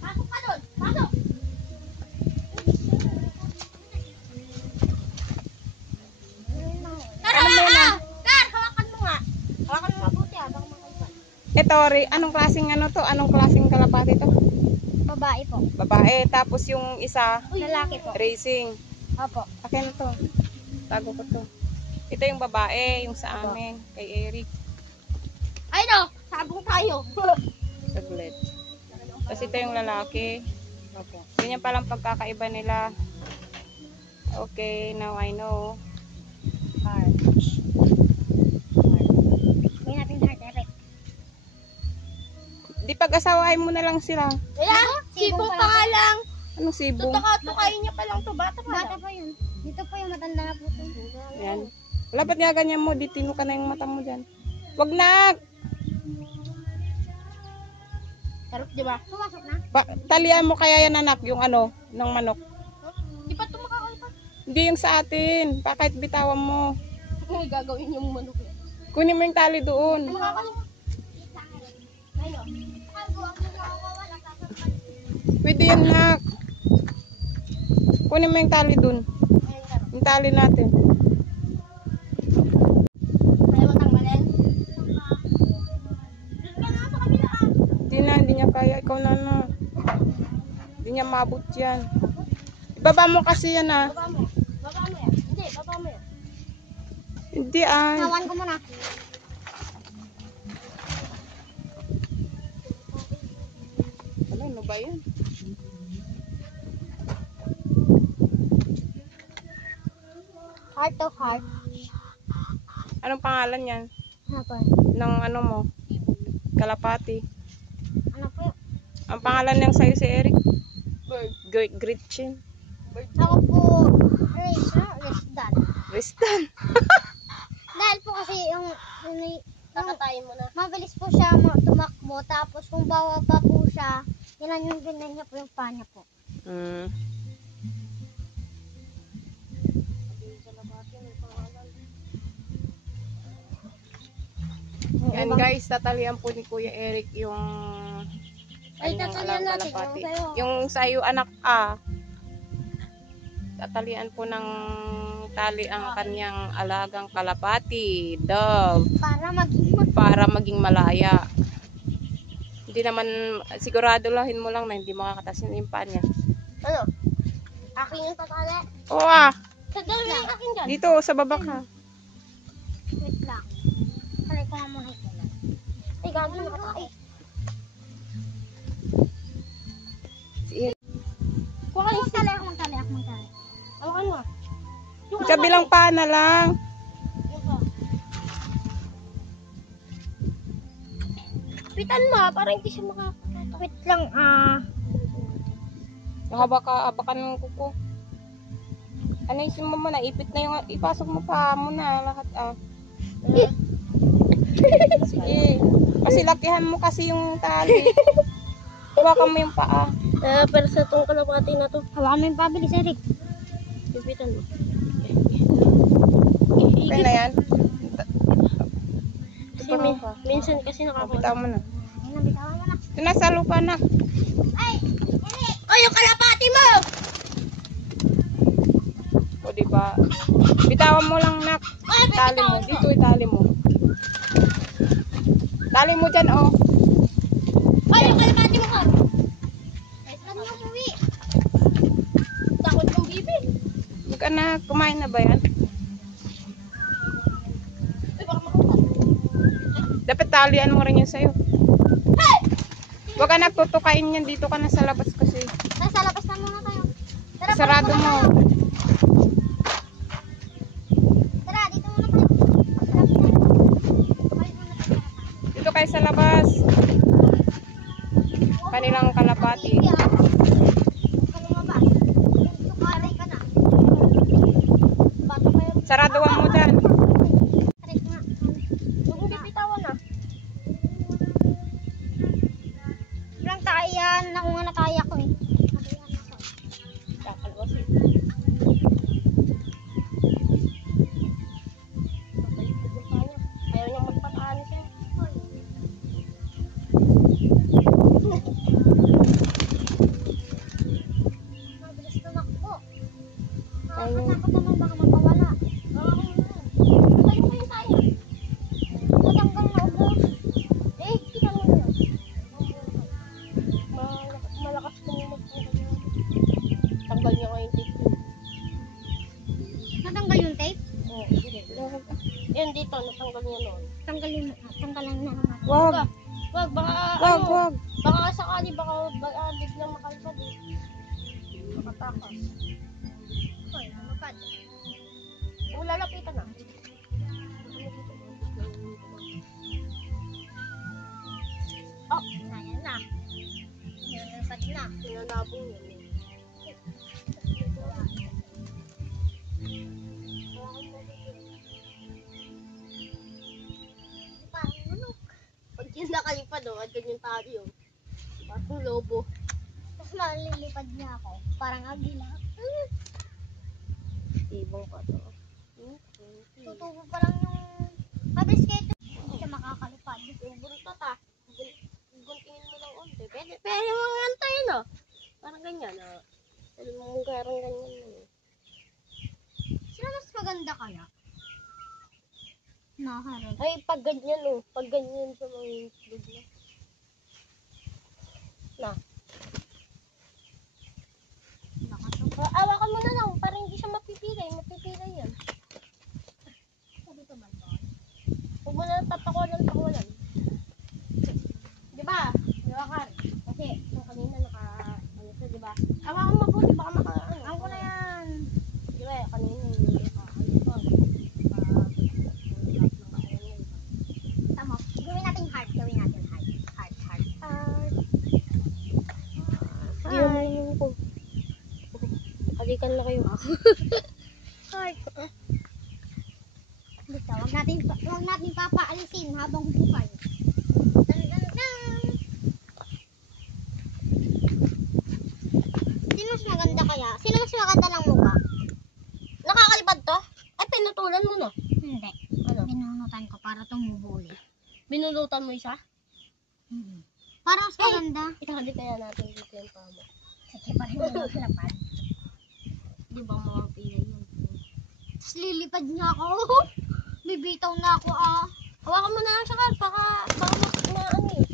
Pasok ka doon! Pasok! Tar, hawakan mo nga. Hawakan mo mabuti baka makalpan. Ito, anong klaseng ano to? Anong klaseng kalapati to? Babae po. Babae. Tapos yung isa, Lalaki po. racing. Opo. Akin na to. Tago ko to. Ito yung babae, yung sa amin, kay Eric. Ay no, sabong tayo. Saglit. Tapos ito yung lalaki. Opo. Ganyan palang pagkakaiba nila. Okay, now I know. Heart. May natin heart, Eric. Di pag-asawahin mo na lang sila. Wala, sibong pa nga lang. Anong sibong? Tutaka-tukayin niya pa lang to. Bata pa yun. Dito po yung matanda na po. Yan. Wala, ba't nga ganyan mo? Ditino ka na yung mata mo dyan. Wag na! Sarap, di ba? Pumasok na. Talian mo kaya yan, anak, yung ano, ng manok. Di pa ito makakalpan. Hindi yung sa atin. Bakit bitawan mo? Ano gagawin yung manok eh? Kunin mo yung tali doon. Makakalpan. Ayun. Pwede yan, nak. Kunin mo yung tali doon. Yung tali natin. Ayaw mo tanggalin? Doon ka na sa kabila ah. Hindi niya kaya. Ikaw na na. Hindi niya mabot yan. Ibaba mo kasi yan, ah. Baba mo. Baba mo yan. Hindi, baba mo yan. Hindi, ah. Hawan ko muna. Ano ba yun? Heart to heart. Anong pangalan yan? Ano po? Ng ano mo? Kalapati. Ano po? Ang pangalan niyang sa'yo si Eric? Gretchen. Ako po, Rizdan. Ristan. Dahil po kasi yung nakatayin mo na. Mabilis po siya tumakbo. Tapos kung bawa pa po siya, yan yung ganyan niya po yung paa niya po. Hmm. Yan guys, tatalian po ni Kuya Eric yung Ay, kanyang tatalian alang natin kalapati. yung sa'yo. Yung sa'yo anak A. Tatalian po ng tali ang kanyang alagang kalapati, dove, para maging malaya. Hindi naman, sigurado lahin mo lang na hindi makakatasin yung paa niya. Ano? Akin yung tatali? Oo ah, Sa dalawa yung akin dyan. dito sa baba ka. Wait lang. Saray ko nga muna ito lang. Ay, gagi nakatay. Si Eric. Kuha ka yung tali. Ako magtali. Hawakan mo. Yung Kabilang paa na lang. Pitan mo para hindi siya makakatawa. Wait lang Habakan ng kuko. Ano yung mo na, ipit na yung, ipasok mo pa mo na lahat ah. Sige. Kasi lakihan mo kasi yung tali. Hawakan mo yung paa. Pero sa itong kalapati na to. Hawakan mo yung pabilis, Eric. Pipitan mo. Okay na yan. Kasi minsan kasi nakakuha. Bitaw mo na. Ay, nabitawan mo na. Ito na sa lupa na. Ay! Eric! O, yung kalapati mo! O diba? Bitawan mo lang nak. Ay, Tali mo. Dito itali mo. Tali mo dyan oh. Ay, yung kalapati mo ka! Ay, saan mo uwi? Takot yung bibi. Huwag ka na. Kumain na ba yan? Ay, baka makuha. Dapat talian mo rin yun sa'yo. Hey! Huwag ka nagtutukain yan. Dito ka na sa labas kasi. Nasa labas na muna tayo. Tara, Sarado pasok mo. muna tayo. Tara, dito muna tayo. Tara, balik muna tayo. Dito kayo sa labas. Kanilang kalapati. Saraduan mo dyan. Huwag mo bibitawan na. Ilang tayan. Ako nga nataya ko eh. Yan dito, natanggal niya noon. Tanggalan na. Wag. Wag, baka Wag. baka sakali, baka biglang makalipad eh. Makatakas. Hoy, lumapad. O, lalapitan na. Oh, ayan na. Lumapad na. Pinanabong yun. Parang manok. Pag yun nakalipad, oh, andyan yung tali, oh. Parang lobo. Tapos malilipad niya ako. Parang agila. Ibong pa to. Tutubo pa lang yung mabilis kayo. Hindi siya makakalipad. Buntot ah. Guntingin mo lang onte. Pwede mo nga antayin, oh. Parang ganyan, oh. Pwede mo parang ganyan, oh. Sino mas maganda kaya? Nakaharap. Ay, pag ganyan, oh. Pag ganyan sa mga itlog na. Na. Awakan mo na lang, para hindi siya mapipilay. Mapipilay yan. Dito ba ito? Huwag mo na tapakulan. Diba? Diba, Kar? Kasi, kung kanina ano siya, diba? Awakan mo mabuti, baka ako na yan. Diba, kanina yung tama. Gawin natin heart. Heart. Yun ko. Halikan na kayo. Heart. Basta, wag natin papaalisin habang buhay. Sino mas maganda kaya? Sino mas maganda ng mukha? Nakakalipad to? Ay, pinutulan mo na. Hindi. Ano? Binunutan ko para tumubo ulit. Binulutan mo isa? Para mas maganda. Itahali kaya natin dito yung pamo. Sige, parang hindi makalapad. Di ba mapapilay yun? Tapos lilipad niya ako. Bibitaw na ako ah. Hawakan mo na lang siya, Kar. Baka ano eh.